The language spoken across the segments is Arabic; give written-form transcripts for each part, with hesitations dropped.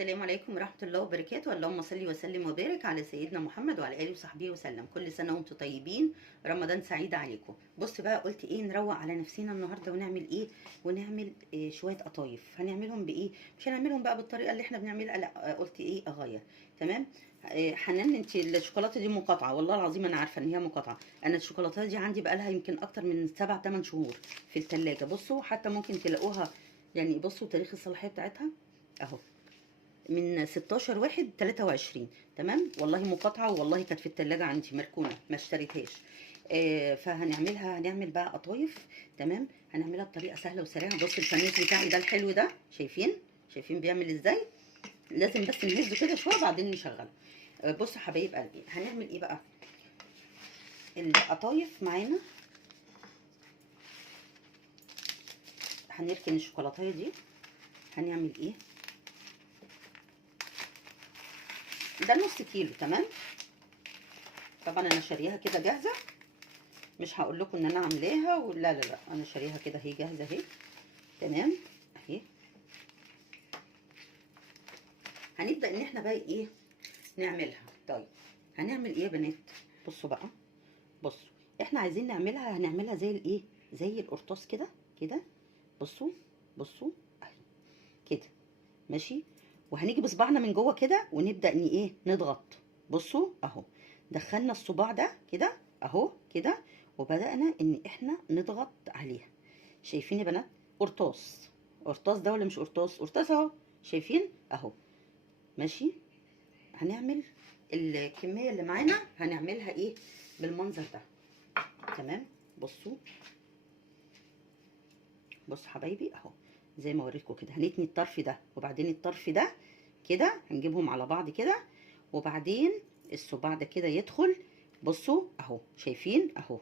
السلام عليكم ورحمة الله وبركاته. اللهم صل وسلم وبارك على سيدنا محمد وعلى آله وصحبه وسلم. كل سنة وانتم طيبين، رمضان سعيد عليكم. بص بقى، قلت ايه نروق على نفسنا النهارده ونعمل ايه؟ ونعمل إيه؟ شوية قطايف. هنعملهم بايه؟ مش هنعملهم بقى بالطريقة اللي احنا بنعملها، لا، قلت ايه اغير. تمام. حنان، انت الشوكولاتة دي مقاطعة، والله العظيم انا عارفة ان هي مقاطعة. انا الشوكولاتة دي عندي بقى لها يمكن اكتر من 7 8 شهور في التلاجة. بصوا حتى ممكن تلاقوها، يعني بصوا تاريخ الصلاحية بتاعتها اهو، من 16 واحد 23. تمام، والله مقاطعه، والله كانت في التلاجة عندي مركونه ما اشتريتهاش. هنعمل بقى قطايف. تمام، هنعملها بطريقه سهله وسريعه. بص الفانوس بتاعي ده الحلو ده، شايفين بيعمل ازاي؟ لازم بس نهزه كده شويه بعدين نشغله. بصوا يا حبايب قلبي، هنعمل ايه بقى؟ القطايف معانا، هنركن الشوكولاته دي. هنعمل ايه؟ ده نص كيلو. تمام، طبعا انا شارياها كده جاهزه، مش هقول لكم ان انا عاملاها، ولا لا لا، انا شاريها كده اهي جاهزه اهي. تمام اهي. هنبدا ان احنا بقى ايه نعملها. طيب هنعمل ايه يا بنات؟ بصوا بقى، بصوا، احنا عايزين هنعملها زي الايه، زي القرطاس كده كده. بصوا، بصوا اهي كده، ماشي. وهنيجي بصباعنا من جوه كده ونبدا ان ايه نضغط. بصوا اهو، دخلنا الصباع ده كده اهو كده، وبدانا ان احنا نضغط عليها. شايفين يا بنات؟ قرطاس. قرطاس ده ولا مش قرطاس؟ قرطاس اهو، شايفين اهو، ماشي. هنعمل الكميه اللي معانا، هنعملها ايه بالمنظر ده. تمام، بصوا، بصوا حبايبي اهو، زي ما وريتكم كده. هنتني الطرف ده وبعدين الطرف ده كده، هنجيبهم على بعض كده، وبعدين الصباع ده كده يدخل. بصوا اهو، شايفين اهو،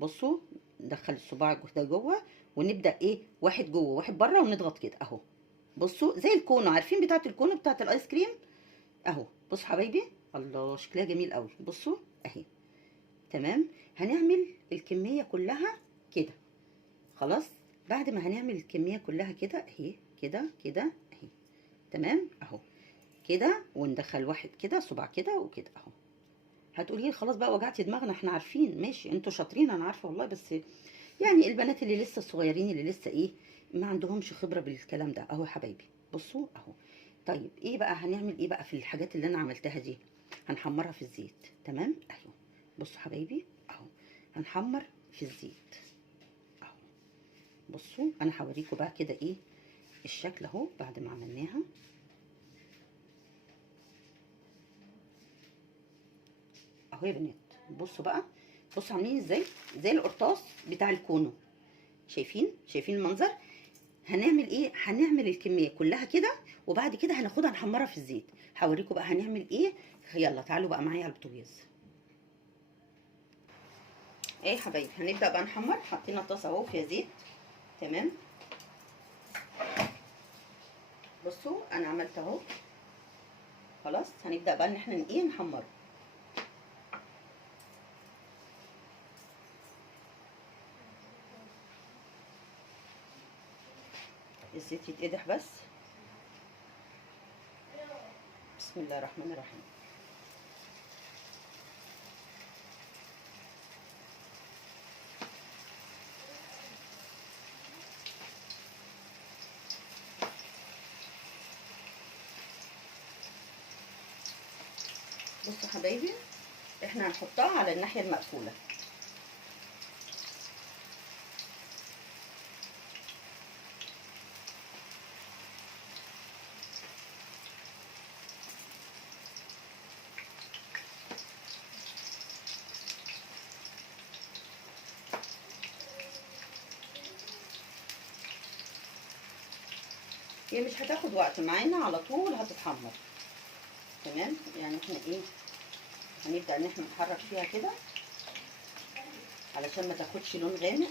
بصوا، ندخل الصباع ده جوه، ونبدا ايه، واحد جوه واحد بره، ونضغط كده اهو. بصوا زي الكونو، عارفين بتاعه الكونو بتاعه الايس كريم اهو. بصوا حبايبي، الله شكلها جميل قوي. بصوا اهي. تمام، هنعمل الكميه كلها كده. خلاص، بعد ما هنعمل الكميه كلها كده اهي، كده كده اهي. تمام اهو كده، وندخل واحد كده صباع كده وكده اهو. هتقولي لي خلاص بقى وجعتي دماغنا، احنا عارفين، ماشي، انتوا شاطرين انا عارفه والله، بس يعني البنات اللي لسه الصغيرين اللي لسه ايه ما عندهمش خبره بالكلام ده اهو يا حبايبي. بصوا اهو. طيب ايه بقى هنعمل ايه بقى في الحاجات اللي انا عملتها دي؟ هنحمرها في الزيت. تمام اهو، بصوا حبايبي اهو، هنحمر في الزيت اهو. بصوا انا هوريكم بقى كده ايه الشكل اهو بعد ما عملناها اهو يا بنات. بصوا بقى، بصوا عاملين ازاي، زي القرطاس بتاع الكونو. شايفين المنظر؟ هنعمل ايه؟ هنعمل الكميه كلها كده، وبعد كده هناخدها نحمرها في الزيت. هوريكم بقى هنعمل ايه. يلا تعالوا بقى معايا على البوتاجاز. ايه يا حبايبي، هنبدا بقى نحمر. حطينا الطاسه اهو فيها زيت. تمام، بصوا انا عملت اهو. خلاص هنبدا بقى ان احنا ايه نحمره. الزيت يتقدح بس. بسم الله الرحمن الرحيم. بصوا حبايبي، احنا هنحطها على الناحيه المقفوله. هي مش هتاخد وقت معانا، على طول هتتحمر. تمام، يعني احنا ايه هنبدا ان احنا نحرك فيها كده علشان ما تاخدش لون غامق.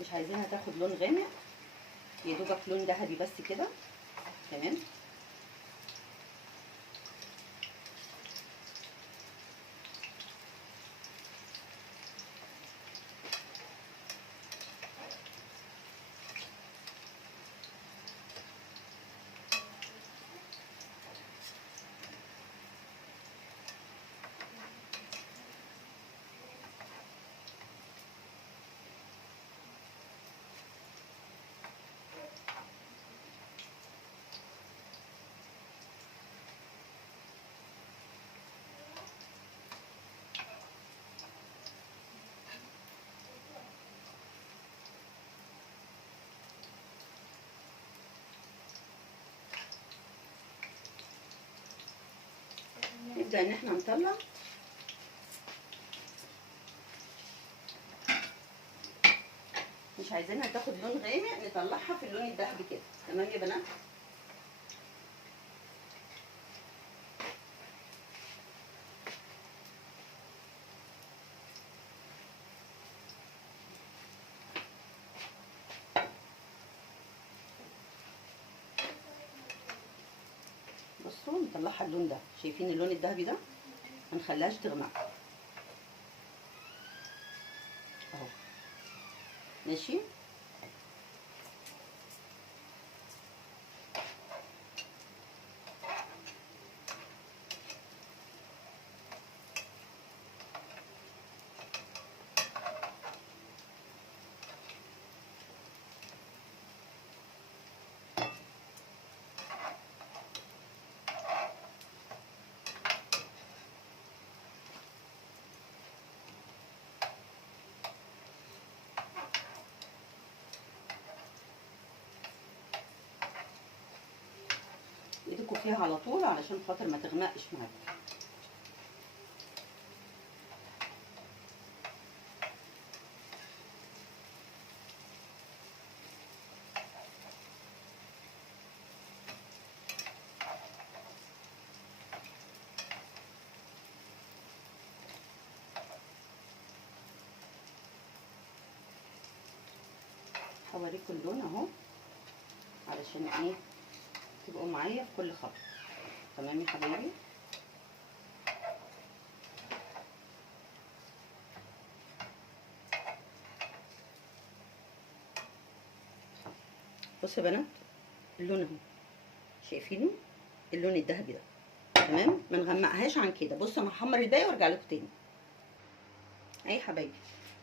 مش عايزينها تاخد لون غامق، يا دوبك لون ذهبي بس كده. تمام، هنبدا ان احنا نطلع. مش عايزينها تاخد لون غامق، نطلعها في اللون الذهبي كده. تمام يا بنات. بصوا نطلعها اللون ده، شايفين اللون الذهبي ده؟ ما نخليهاش تغمق اهو. ماشي. ايدكم فيها على طول علشان خاطر ما تغمقش معاكم. هوريكم اللون اهو علشان ايه تبقوا معايا في كل خطوه. تمام يا حبايبي. بصوا يا بنات اللون اهو، شايفينه اللون الذهبي ده؟ تمام. ما نغمقهاش عن كده. بصوا انا هحمر الباقي وارجع لكم تاني. اهي حبايبي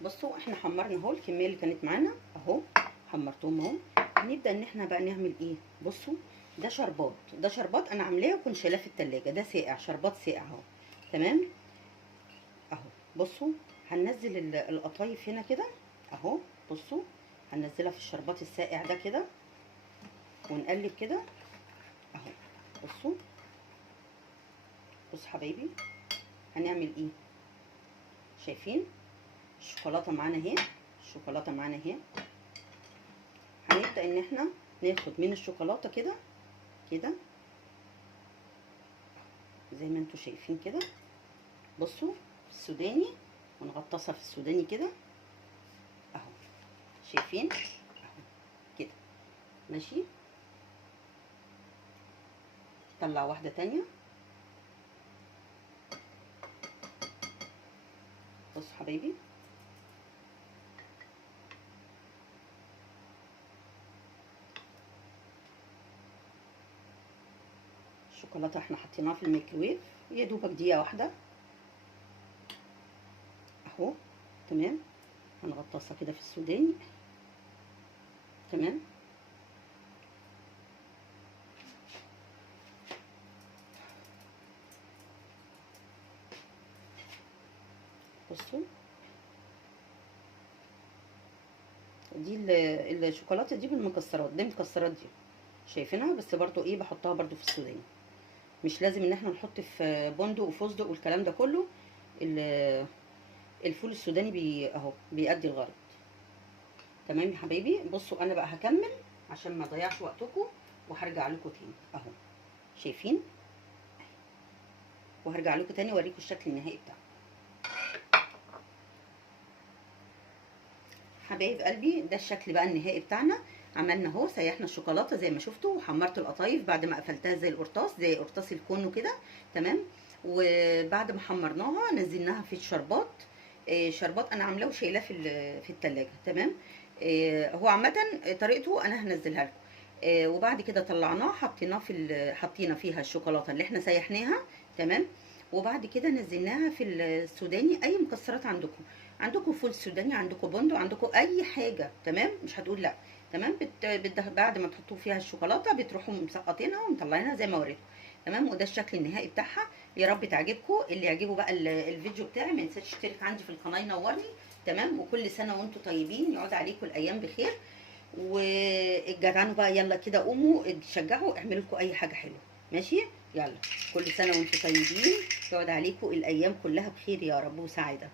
بصوا احنا حمرنا اهو الكميه اللي كانت معانا اهو، حمرتهم اهو. هنبدا ان احنا بقى نعمل ايه. بصوا ده شربات، ده شربات انا عاملاه وكنت شايلاه في التلاجة، ده ساقع، شربات ساقع اهو. تمام اهو. بصوا هننزل القطايف هنا كده اهو. بصوا هننزلها في الشربات الساقع ده كده ونقلب كده اهو. بصوا بصوا حبايبي هنعمل ايه. شايفين الشوكولاته معانا اهي، الشوكولاته معانا اهي. هنبدا ان احنا ناخد من الشوكولاته كده كده زي ما انتوا شايفين كده. بصوا السوداني ونغطسها في السوداني كده اهو. شايفين اهو كده. ماشي. طلع واحده تانية. بصوا حبايبي الشوكولاته احنا حطيناها في الميكروويف يا دوبك دقيقه واحده اهو. تمام. هنغطسها كده في السوداني. تمام. بصوا دي الشوكولاته دي بالمكسرات، دي مكسرات دي شايفينها، بس برضو ايه بحطها برضو في السوداني. مش لازم ان احنا نحط في بندق وفستق والكلام ده كله. الفول السوداني اهو بيأدي الغرض. تمام يا حبايبي. بصوا انا بقى هكمل عشان ما اضيعش وقتكم وهرجع لكم تاني اهو. شايفين؟ وهرجع لكم تاني اوريكم الشكل النهائي بتاعه. حبايب قلبي ده الشكل بقى النهائي بتاعنا. عملنا اهو، سيحنا الشوكولاته زي ما شفتوا، وحمرت القطايف بعد ما قفلتها زي القرطاس، زي قرطاس الكونو كده. تمام. وبعد ما حمرناها نزلناها في الشربات. شربات انا عاملاه وشايلاه في التلاجة. تمام. هو عامه طريقته انا هنزلها لكم. وبعد كده طلعناه حطيناه حطينا فيها الشوكولاته اللي احنا سيحناها. تمام. وبعد كده نزلناها في السوداني. اي مكسرات عندكم، عندكم فول سوداني، عندكم بندق، عندكم اي حاجه. تمام. مش هتقول لا. تمام. بعد ما تحطوا فيها الشوكولاته بتروحوا مسقطينها ومطلعينها زي ما وريتكم. تمام. وده الشكل النهائي بتاعها. يا رب تعجبكم. اللي يعجبه بقى الفيديو بتاعي ما ينساش يشترك عندي في القناه ينورني. تمام. وكل سنه وانتم طيبين، يعود عليكم الايام بخير. والجدعانوا بقى يلا كده قوموا تشجعوا اعملوا لكم اي حاجه حلوه. ماشي. يلا كل سنه وانتم طيبين. يقعد عليكم الايام كلها بخير يا رب وسعاده.